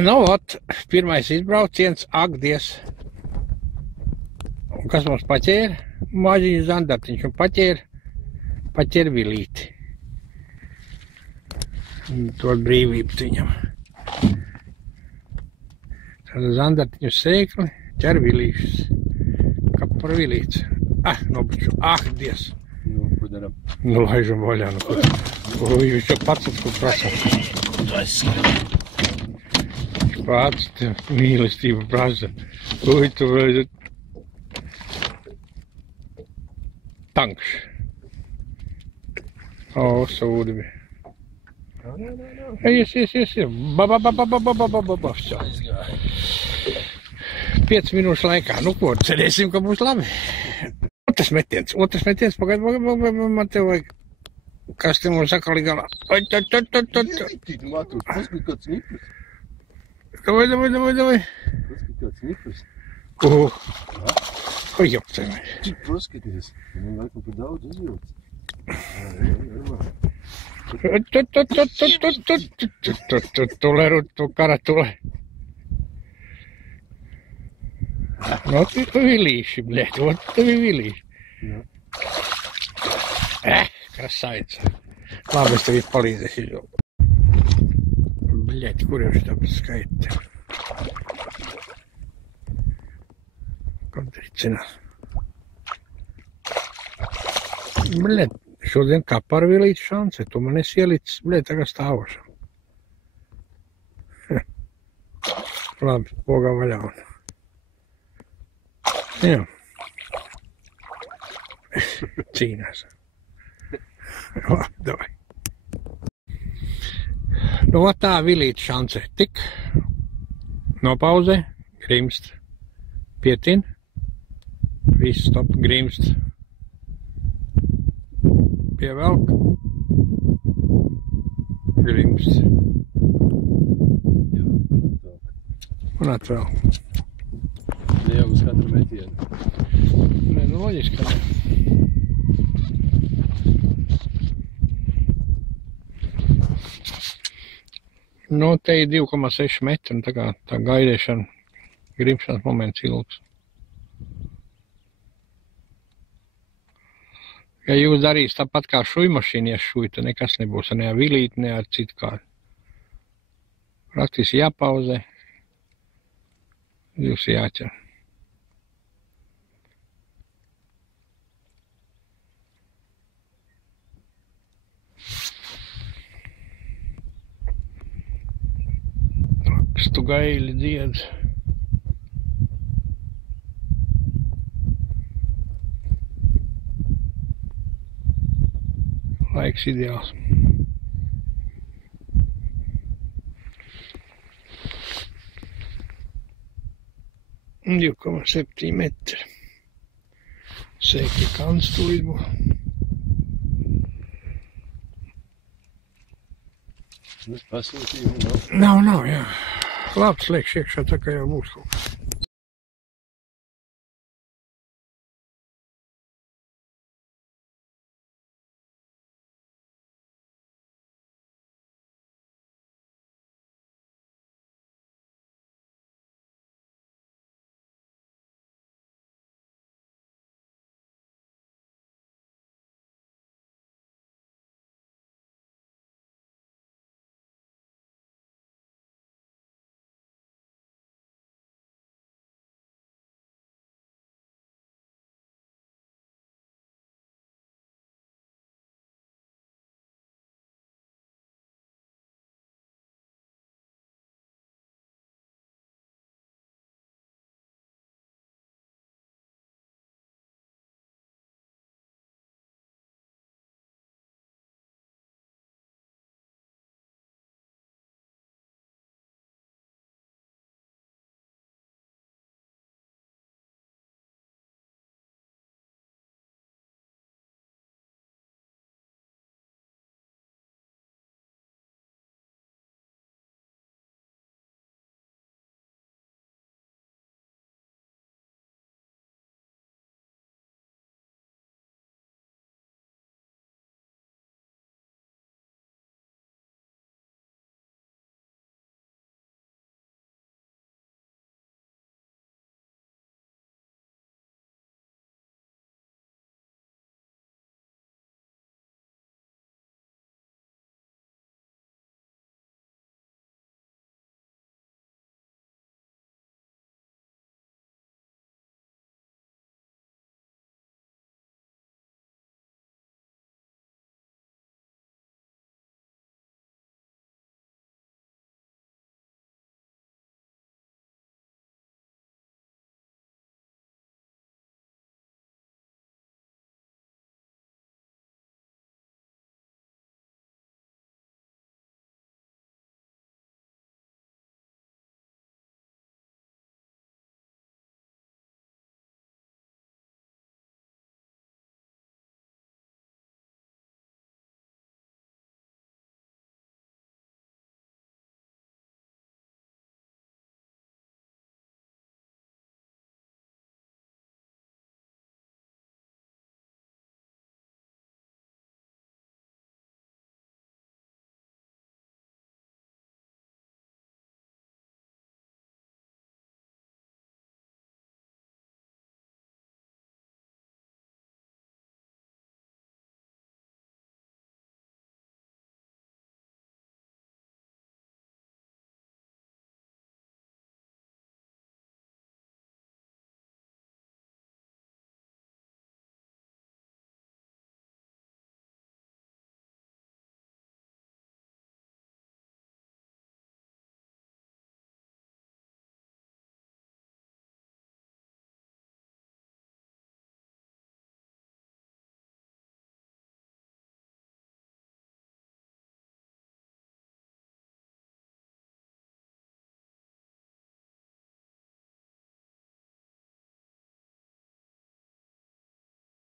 Nu, ot, pirmais izbrauciens, ak, Dievs. Un kas mums paķēra? Maziņu zandartiņš un paķēra vilīti. To brīvību viņam. Tāda zandartiņu sēkli, ķer vilīšus. Kā par vilīts. Nobuču. Dievs. Nu, ko daram? Nu, laižam vaļā. Viņš jau pats ko prasa. Pats mīlestība prasa. Tu vēl tanks. Sūdi bija. Yes. Ba. 5 minūšu laikā. Nu, ko, cerēsim, ka būs labi. Otrs metiens. Pagaid, man tev vajag. Kas te mums akalī galā? Давай. Paskatās nipus. Ой, ёпта. Cik paskaties. Man laikam par daudz uzjūtas. Tule, karatule. No, tu vilīši, blēd. Вот tu vilīši. Krasavица. Labi, es tev palīdzēšu. Блядь, kur jau šitā skaita? Kodricina. Блядь, šodien kā par vilīti šanse. Tu man esi ielicis, blēd, tagad stāvošam. Labi, pogā vaļā. Jā. Cīnās. Labi, davai. Nu, tā vilīta šanse. Tik. Nopauzē. Grimst. Pietin. Viss stop. Grimst. Pievelk. Grimst. Un atvēl. Ne jau uz katru metienu. Nē, nu loģiski, ka ne. Nu, te ir 2,6 metri, un tā kā tā gaidēšana, grimšanas moments ilgs. Ja jūs darīs tāpat kā šujmašīna, ja šuj, tad nekas nebūs, ne ar vilīti, ne ar citu kādu. Praktiski jāpauzē, jūs jāķer. Tu gaili dziedz. Laiks ideāls. 2,7 metri. Sēkļa kants tūlīt būs. Pasūtījumu nav? Nav, jā. Labi, sliekš iekšā, tā kā jau būs kaut kas.